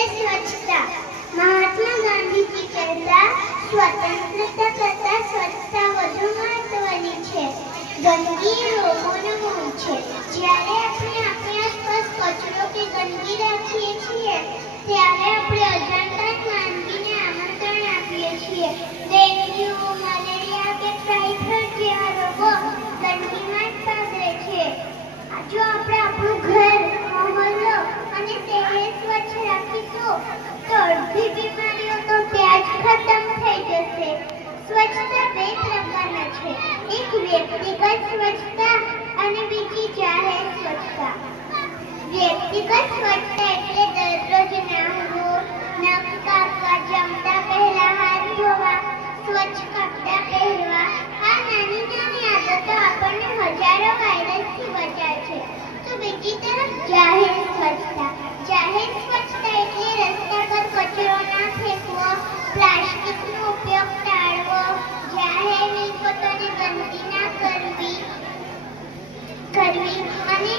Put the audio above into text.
એટલે સ્વચ્છતા. મહાત્મા ગાંધીજી કહેતા, સ્વતંત્રતા કરતાં સ્વચ્છતા વધુ મહત્વની છે. ગંદકી એ રોગોનો મૂળ છે. જ્યારે આપણે આપણી આસપાસ કચરો કે ગંદકી રાખીએ છીએ ત્યારે આપણે અજાણતા જ માંદગીને આમંત્રણ આપીએ છીએ. ડેન્ગ્યુ, મલેરિયા કે ટાઇફોઇડ જેવા રોગો ગંદકીમાં જ પસરે છે. જો આપણે આપણું ઘર, મહોલ્લો અને શહેર સ્વચ્છ રાખીશું તો અડધી બીમારીઓ તો ત્યાં જ ખતમ થઈ જશે. સ્વચ્છતા બે પ્રકારના છે, એક વ્યક્તિગત સ્વચ્છતા અને બીજી જાહેર સ્વચ્છતા. વ્યક્તિગત સ્વચ્છતા એટલે દરરોજ નહાવું, નખ કાપવા, જમતા પહેલા હાથ ધોવા, સ્વચ્છ કપડાં પહેરવા. આ નાની નાની આદતો આપણને હજારો વાયરસથી બચાવે છે. તો બીજી તરફ જાહેર સ્વચ્છતા. જાહેર સ્વચ્છતા એટલે રસ્તા પર કચરો ના ફેંકવો, પ્લાસ્ટિકનો ઉપયોગ ટાળવો, જાહેર મિલકતોને ગંદકી ના કરવી અને